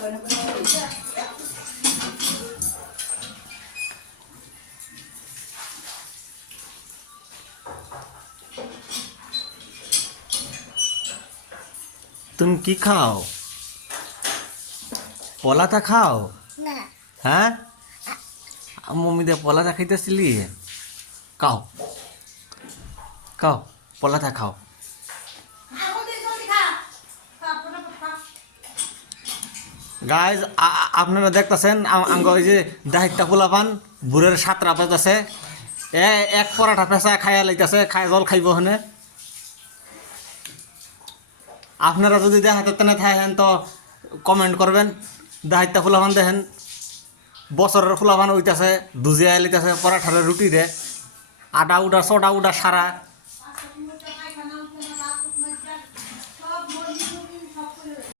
তুমি কি খাও? পলাটা খাও? না হ্যাঁ, মম্মি দিয়ে পলাটা খাইতেছিলি? খাও খাও, পলাটা খাও। গাইজ, আপনারা দেখতেছেন আঙ্গ ওই যে দাহিত্যা পোলাপান বুড়ের 7টা বাজতেছে, এক পরাঠা পেঁচা খাইয়া লাইতেছে, খাই জল খাইব হনে। আপনারা যদি দেখাতে তেনে থাকেন তো কমেন্ট করবেন। দাহিত্যা পোলাপান দেখেন বছরের পোলাপান হইতেছে, দুজিয়া লাইতেছে পরাঠারে রুটি দে, আটা উডা চটা উডা সারা।